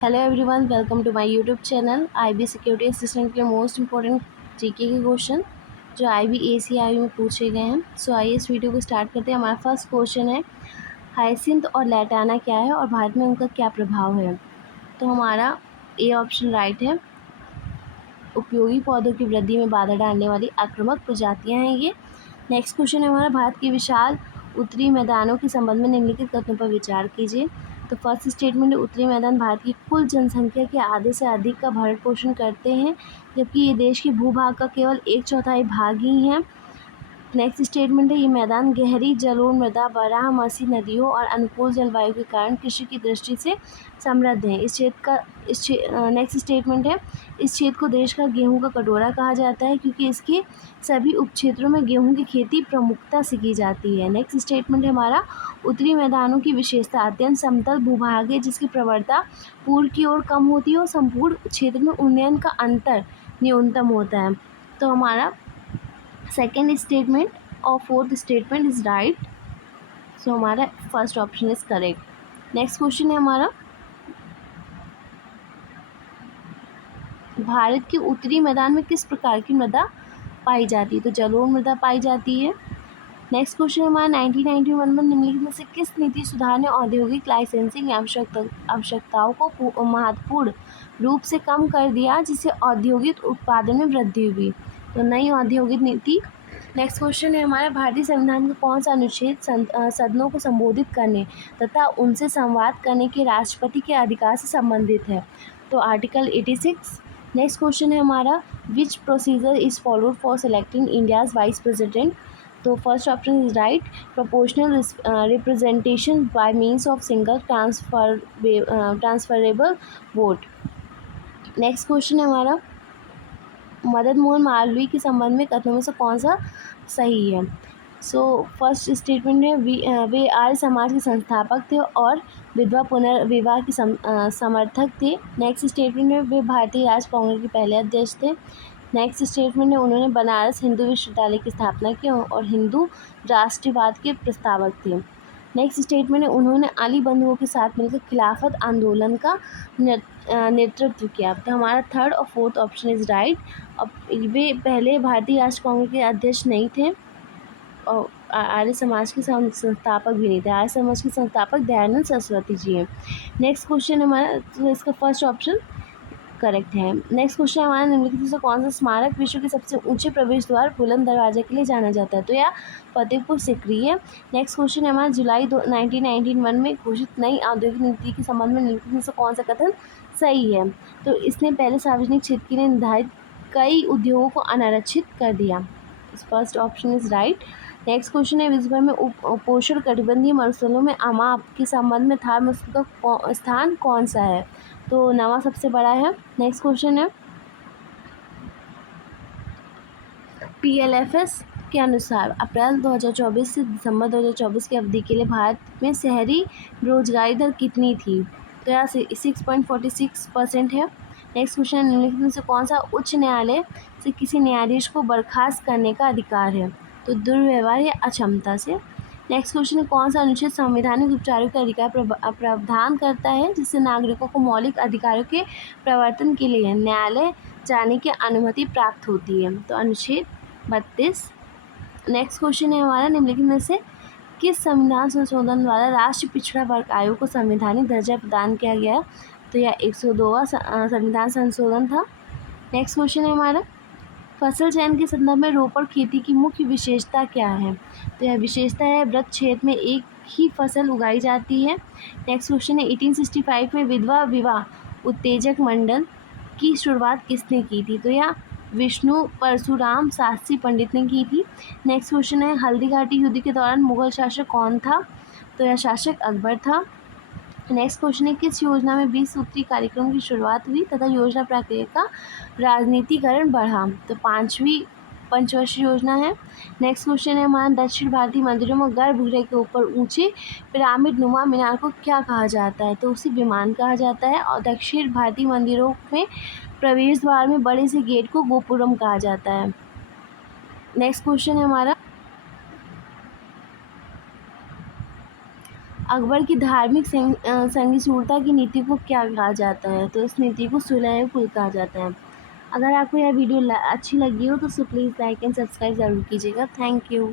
Hello everyone, welcome to my YouTube channel. IB security assistant के most important GK के question जो IB ACI में पूछे गए हैं। सो आइए इस वीडियो को स्टार्ट करते हैं। हमारा फर्स्ट क्वेश्चन है, हाइसिंथ और लैटाना क्या है और भारत में उनका क्या प्रभाव है। तो हमारा ए ऑप्शन राइट है। उपयोगी पौधों की वृद्धि में बाधा डालने वाली आक्रामक प्रजातियाँ हैं ये। नेक्स्ट क्वेश्चन है हमारा, भारत के विशाल उत्तरी मैदानों के संबंध में निम्नलिखित कथनों पर विचार कीजिए। तो फर्स्ट स्टेटमेंट, उत्तरी मैदान भारत की कुल जनसंख्या के आधे से अधिक का भरण पोषण करते हैं, जबकि ये देश के भूभाग का केवल 1/4 भाग ही है। नेक्स्ट स्टेटमेंट है, ये मैदान गहरी जलोढ़ मृदा, बारहमासी नदियों और अनुकूल जलवायु के कारण कृषि की दृष्टि से समृद्ध है। नेक्स्ट स्टेटमेंट है, इस क्षेत्र को देश का गेहूं का कटोरा कहा जाता है क्योंकि इसके सभी उपक्षेत्रों में गेहूं की खेती प्रमुखता से की जाती है। नेक्स्ट स्टेटमेंट है हमारा, उत्तरी मैदानों की विशेषता अत्यंत समतल भूभाग है जिसकी प्रवणता पूर्व की ओर कम होती है और संपूर्ण क्षेत्र में उन्नयन का अंतर न्यूनतम होता है। तो हमारा सेकेंड स्टेटमेंट और फोर्थ स्टेटमेंट इज राइट। सो हमारा first option is correct. Next question है हमारा, भारत के उत्तरी मैदान में किस प्रकार की मृदा पाई जाती है। तो जलोढ़ मृदा पाई जाती है। नेक्स्ट क्वेश्चन है हमारा, 1991 में निम्नलिखित में से किस नीति सुधार ने औद्योगिक लाइसेंसिंग आवश्यकताओं को महत्वपूर्ण रूप से कम कर दिया, जिससे औद्योगिक उत्पादन में वृद्धि हुई। तो नई औद्योगिक नीति। नेक्स्ट क्वेश्चन है हमारा, भारतीय संविधान का कौन सा अनुच्छेद सदनों को संबोधित करने तथा उनसे संवाद करने के राष्ट्रपति के अधिकार से संबंधित है। तो आर्टिकल 86। नेक्स्ट क्वेश्चन है हमारा, which procedure is followed for selecting India's vice president. तो first option is right, proportional representation by means of single transferable vote. Next question है हमारा, मदन मोहन मालवीय के संबंध में कथनों में से कौन सा सही है। सो फर्स्ट स्टेटमेंट में वे आर्य समाज के संस्थापक थे और विधवा पुनर्विवाह के समर्थक थे। नेक्स्ट स्टेटमेंट में वे भारतीय राष्ट्र कांग्रेस के पहले अध्यक्ष थे। नेक्स्ट स्टेटमेंट में उन्होंने बनारस हिंदू विश्वविद्यालय की स्थापना की और हिंदू राष्ट्रवाद के प्रस्तावक थे। नेक्स्ट स्टेटमेंट में उन्होंने अली बंधुओं के साथ मिलकर खिलाफत आंदोलन का नेतृत्व किया। तो हमारा थर्ड और फोर्थ ऑप्शन इज राइट। अब वे पहले भारतीय राष्ट्र कांग्रेस के अध्यक्ष नहीं थे और आर्य समाज के संस्थापक भी नहीं थे। आर्य समाज के संस्थापक दयानंद सरस्वती जी हैं। नेक्स्ट क्वेश्चन हमारा, तो इसका फर्स्ट ऑप्शन करेक्ट है। नेक्स्ट क्वेश्चन हमारा, निम्नलिखित में से कौन सा स्मारक विश्व के सबसे ऊंचे प्रवेश द्वार बुलंद दरवाजे के लिए जाना जाता है। तो यह फतेहपुर सिकरी है। नेक्स्ट क्वेश्चन है हमारा, जुलाई 1991 में घोषित नई औद्योगिक नीति के संबंध में निम्नलिखित में से कौन सा कथन सही है। तो इसने पहले सार्वजनिक क्षेत्र के लिए निर्धारित कई उद्योगों को अनारक्षित कर दिया। First option is right. Next question है, विश्व भर में उपोष्ण कटिबंधीय मरुस्थलों में अमाप के संबंध में थार मरुस्थल का स्थान कौन सा है। तो नवा सबसे बड़ा है। नेक्स्ट क्वेश्चन है, PLFS के अनुसार अप्रैल 2024 से दिसंबर 2024 की अवधि के लिए भारत में शहरी बेरोजगारी दर कितनी थी। तो यहाँ से 6.46% है। नेक्स्ट क्वेश्चन, निम्नलिखित में से कौन सा उच्च न्यायालय से किसी न्यायाधीश को बर्खास्त करने का अधिकार है। तो दुर्व्यवहार या अक्षमता से। नेक्स्ट क्वेश्चन, कौन सा अनुच्छेद संवैधानिक उपचारों के अधिकार प्रावधान करता है जिससे नागरिकों को मौलिक अधिकारों के प्रवर्तन के लिए न्यायालय जाने की अनुमति प्राप्त होती है। तो अनुच्छेद 32। नेक्स्ट क्वेश्चन है हमारा, निम्नलिखित में से किस संविधान संशोधन द्वारा राष्ट्रीय पिछड़ा वर्ग आयोग को संवैधानिक दर्जा प्रदान किया गया। तो यह 102वां संविधान संशोधन था। नेक्स्ट क्वेश्चन है हमारा, फसल चयन के संदर्भ में रोपड़ खेती की मुख्य विशेषता क्या है। तो यह विशेषता है वृत्त क्षेत्र में एक ही फसल उगाई जाती है। नेक्स्ट क्वेश्चन है, 1865 में विधवा विवाह उत्तेजक मंडल की शुरुआत किसने की थी। तो यह विष्णु परशुराम शास्त्री पंडित ने की थी। नेक्स्ट क्वेश्चन है, हल्दी घाटी युद्ध के दौरान मुगल शासक कौन था। तो यह शासक अकबर था। नेक्स्ट क्वेश्चन है, किस योजना में 20 सूत्री कार्यक्रम की शुरुआत हुई तथा योजना प्रक्रिया का राजनीतिकरण बढ़ा। तो 5वीं पंचवर्षीय योजना है। नेक्स्ट क्वेश्चन है हमारा, दक्षिण भारतीय मंदिरों में गर्भगृह के ऊपर ऊंचे पिरामिड नुमा मीनार को क्या कहा जाता है। तो उसे विमान कहा जाता है। और दक्षिण भारतीय मंदिरों में प्रवेश द्वार में बड़े से गेट को गोपुरम कहा जाता है। नेक्स्ट क्वेश्चन है हमारा, अकबर की धार्मिक सहिष्णुता की नीति को क्या कहा जाता है? तो इस नीति को सुलह कुल कहा जाता है। अगर आपको यह वीडियो अच्छी लगी हो तो प्लीज़ लाइक एंड सब्सक्राइब ज़रूर कीजिएगा। Thank you.